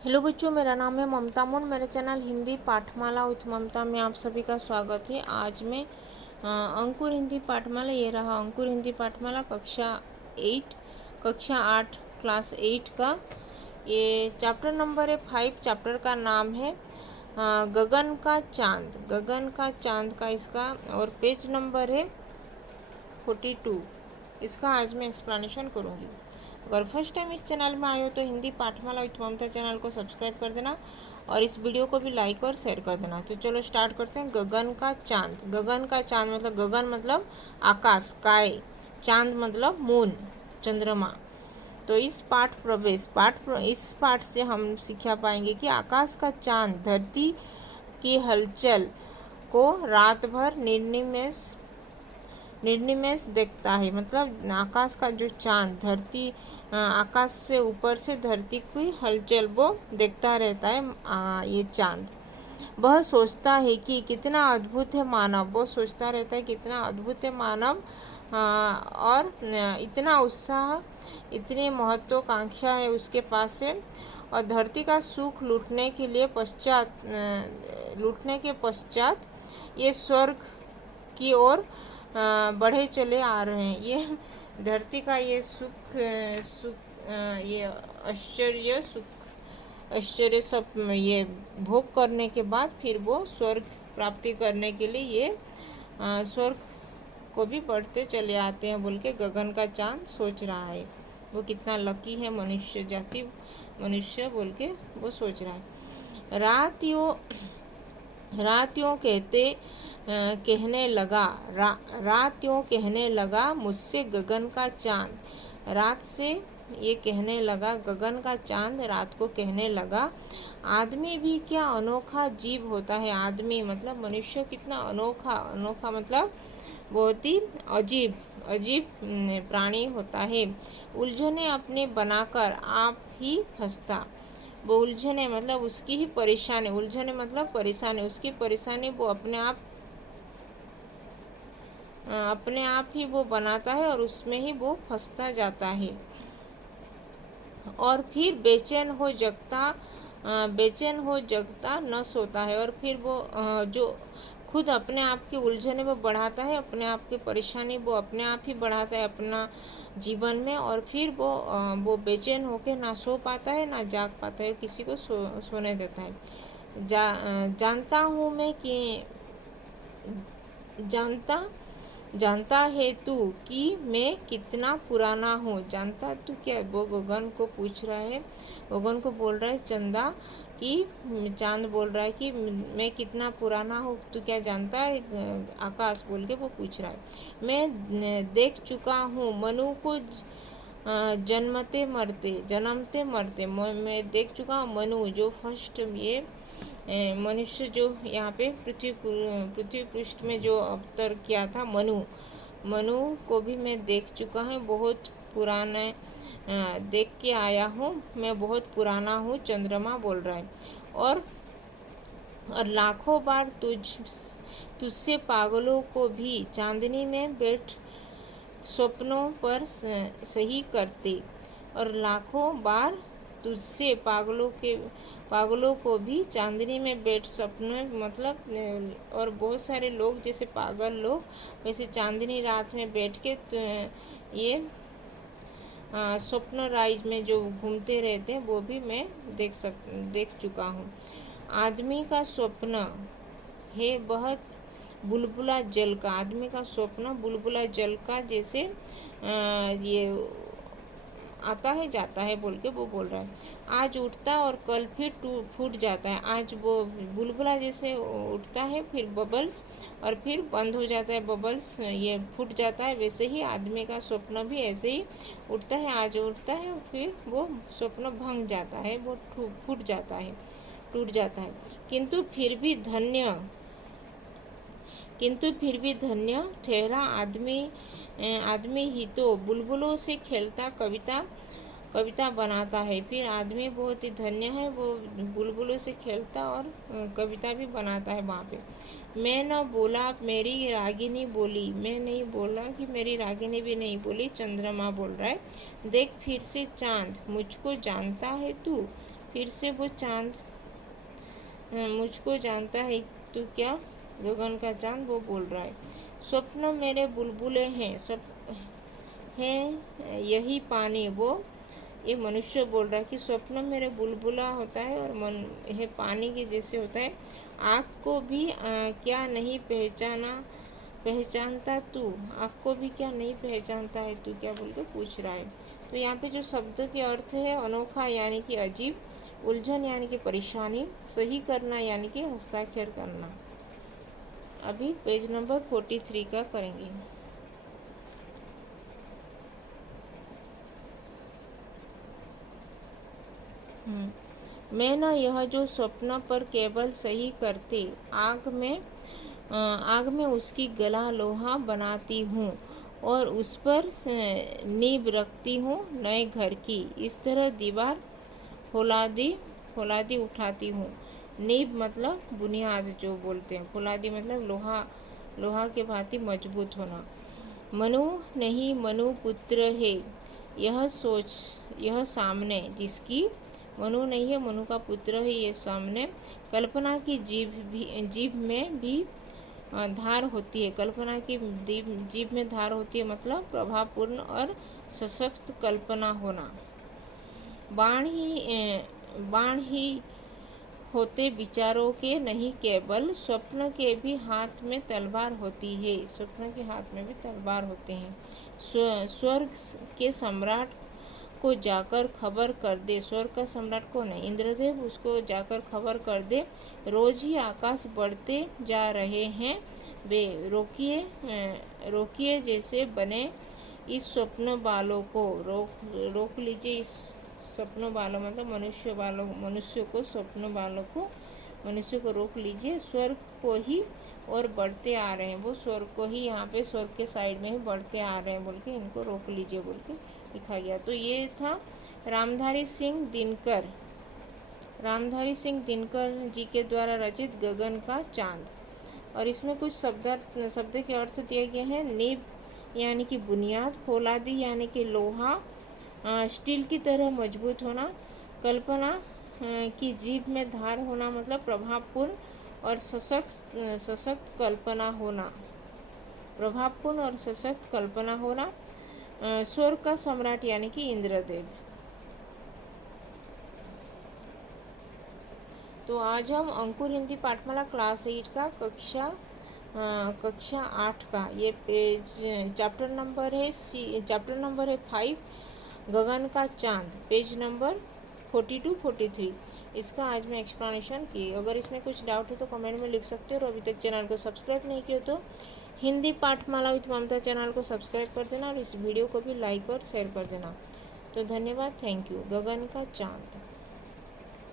Hello बच्चों, मेरा नाम है ममता मुन। मेरे चैनल हिंदी पाठमाला विथ ममता में आप सभी का स्वागत है। आज मैं अंकुर हिंदी पाठमाला, ये रहा अंकुर हिंदी पाठमाला कक्षा 8 क्लास 8 का ये चैप्टर नंबर है 5। चैप्टर का नाम है गगन का चांद। गगन का चांद का इसका और पेज नंबर है 42। इसका आज मैं एक्सप्लेनेशन करूँगी। अगर फर्स्ट टाइम इस चैनल में आए हो तो हिंदी पाठमाला विथ ममता चैनल को सब्सक्राइब कर देना और इस वीडियो को भी लाइक और शेयर कर देना। तो चलो स्टार्ट करते हैं। गगन का चांद। गगन का चांद मतलब गगन मतलब आकाश, स्काई, चांद मतलब मून, चंद्रमा। तो इस इस पाठ से हम सीखा पाएंगे कि आकाश का चांद धरती की हलचल को रात भर निर्निमेष देखता है। मतलब आकाश का जो चांद धरती आकाश से ऊपर से धरती की हलचल वो देखता रहता है। ये चांद वह सोचता है कि कितना अद्भुत है मानव। वो सोचता रहता है कितना अद्भुत है मानव और इतना उत्साह, इतनी महत्वाकांक्षा है उसके पास से। और धरती का सुख लूटने के पश्चात ये स्वर्ग की ओर बढ़े चले आ रहे हैं। ये धरती का ये ये आश्चर्य सब ये भोग करने के बाद फिर वो स्वर्ग प्राप्ति करने के लिए ये स्वर्ग को भी बढ़ते चले आते हैं बोल के गगन का चांद सोच रहा है। वो कितना लकी है मनुष्य बोल के वो सोच रहा है। रात यूँ कहने लगा मुझसे गगन का चांद। रात से ये कहने लगा, गगन का चांद रात को कहने लगा, आदमी भी क्या अनोखा जीव होता है। आदमी मतलब मनुष्य कितना अनोखा मतलब बहुत ही अजीब प्राणी होता है। उलझने अपने बनाकर आप ही फंसता। वो उलझने मतलब उसकी ही परेशानी, उलझने मतलब परेशानी, उसकी परेशानी वो अपने आप ही वो बनाता है और उसमें ही वो फंसता जाता है। और फिर बेचैन हो जगता न सोता है। और फिर वो जो खुद अपने आप की उलझने वो बढ़ाता है, अपने आप की परेशानी वो अपने आप ही बढ़ाता है अपना जीवन में। और फिर वो बेचैन होकर ना सो पाता है ना जाग पाता है, किसी को सोने देता है। जानता हूँ मैं कि जानता है तू कि मैं कितना पुराना हूँ। जानता तू क्या? वो गगन को पूछ रहा है, गगन को बोल रहा है चंदा कि चांद बोल रहा है कि मैं कितना पुराना हूँ, तू क्या जानता है? आकाश बोल के वो पूछ रहा है। मैं देख चुका हूँ मनु को जन्मते मरते। मैं देख चुका हूँ मनु जो फर्स्ट ये मनुष्य जो यहाँ पे पृथ्वी पृष्ठ में जो अवतर किया था, मनु को भी मैं देख चुका हूँ। बहुत पुराना देख के आया हूँ, मैं बहुत पुराना हूँ, चंद्रमा बोल रहा है। और लाखों बार तुझसे पागलों को भी चांदनी में बैठ स्वप्नों पर सही करते। और लाखों बार तुझसे पागलों को भी चांदनी में बैठ सपने मतलब और बहुत सारे लोग जैसे पागल लोग वैसे चांदनी रात में बैठ के ये स्वप्न राइज में जो घूमते रहते हैं वो भी मैं देख चुका हूँ। आदमी का स्वप्न है बहुत बुलबुला जल का। आदमी का स्वप्न बुलबुला जल का जैसे ये आता है जाता है बोल के वो बोल रहा है। आज उठता है और कल फिर फूट जाता है। आज वो बुलबुला जैसे उठता है फिर बबल्स और फिर बंद हो जाता है, बबल्स ये फूट जाता है। वैसे ही आदमी का स्वप्न भी ऐसे ही उठता है, आज उठता है फिर वो स्वप्न भंग जाता है, वो फूट जाता है, टूट जाता है। किंतु फिर भी धन्य ठहरा आदमी ही तो बुलबुलों से खेलता कविता बनाता है। फिर आदमी बहुत ही धन्य है, वो बुलबुलों से खेलता और कविता भी बनाता है वहाँ पे। मैं न बोला मेरी रागिनी बोली, मैं नहीं बोला कि मेरी रागिनी भी नहीं बोली, चंद्रमा बोल रहा है। देख फिर से चांद मुझको जानता है तू, फिर से वो चांद मुझको जानता है तू क्या, गगन का चांद वो बोल रहा है। स्वप्न मेरे बुलबुले हैं, है यही पानी, वो ये मनुष्य बोल रहा है कि स्वप्न मेरे बुलबुला होता है और मन है पानी के जैसे होता है। आँख को भी क्या नहीं पहचानता तू, आँख को भी क्या नहीं पहचानता है तू क्या बोल के पूछ रहा है। तो यहाँ पे जो शब्द के अर्थ है, अनोखा यानी कि अजीब, उलझन यानी कि परेशानी, सही करना यानी कि हस्ताक्षर करना। अभी पेज नंबर 43 का करेंगे। मैं न यह जो स्वप्न पर केवल सही करते, आग में उसकी गला लोहा बनाती हूँ और उस पर नींव रखती हूँ नए घर की। इस तरह दीवार फौलादी उठाती हूँ। नींव मतलब बुनियाद जो बोलते हैं, फौलादी मतलब लोहा के भांति मजबूत होना। मनु नहीं मनु पुत्र है यह सामने, जिसकी मनु नहीं है मनु का पुत्र है ये सामने। कल्पना की जीभ में भी धार होती है, कल्पना की जीभ में धार होती है मतलब प्रभावपूर्ण और सशक्त कल्पना होना। बाण ही होते विचारों के नहीं, केवल स्वप्न के भी हाथ में तलवार होती है, स्वप्न के हाथ में भी तलवार होते हैं। स्वर्ग के सम्राट को जाकर खबर कर दे, स्वर्ग का सम्राट कौन है, इंद्रदेव, उसको जाकर खबर कर दे। रोज ही आकाश बढ़ते जा रहे हैं वे, रोकिए जैसे बने इस स्वप्न बालों को, रोक लीजिए इस स्वप्न बालों मतलब मनुष्य को, स्वप्न बालों को मनुष्य को रोक लीजिए। स्वर्ग को ही और बढ़ते आ रहे हैं, वो स्वर्ग को ही यहाँ पे स्वर्ग के साइड में ही बढ़ते आ रहे हैं बोल के इनको रोक लीजिए बोल के लिखा गया। तो ये था रामधारी सिंह दिनकर जी के द्वारा रचित गगन का चांद। और इसमें कुछ शब्द के अर्थ दिए गए हैं। नींव यानी कि बुनियाद, फौलादी यानी कि लोहा, स्टील की तरह मजबूत होना, कल्पना की जीभ में धार होना मतलब प्रभावपूर्ण और सशक्त कल्पना होना, प्रभावपूर्ण और सशक्त कल्पना होना। स्वर्ग का सम्राट यानी कि इंद्रदेव। तो आज हम अंकुर हिंदी पाठमाला क्लास 8 का कक्षा 8 का ये पेज चैप्टर नंबर है 5 गगन का चांद, पेज नंबर 42 43। इसका आज मैं एक्सप्लेनेशन की। अगर इसमें कुछ डाउट है तो कमेंट में लिख सकते हो और अभी तक चैनल को सब्सक्राइब नहीं किया तो हिंदी पाठमाला विद ममता चैनल को सब्सक्राइब कर देना और इस वीडियो को भी लाइक और शेयर कर देना। तो धन्यवाद, थैंक यू। गगन का चांद।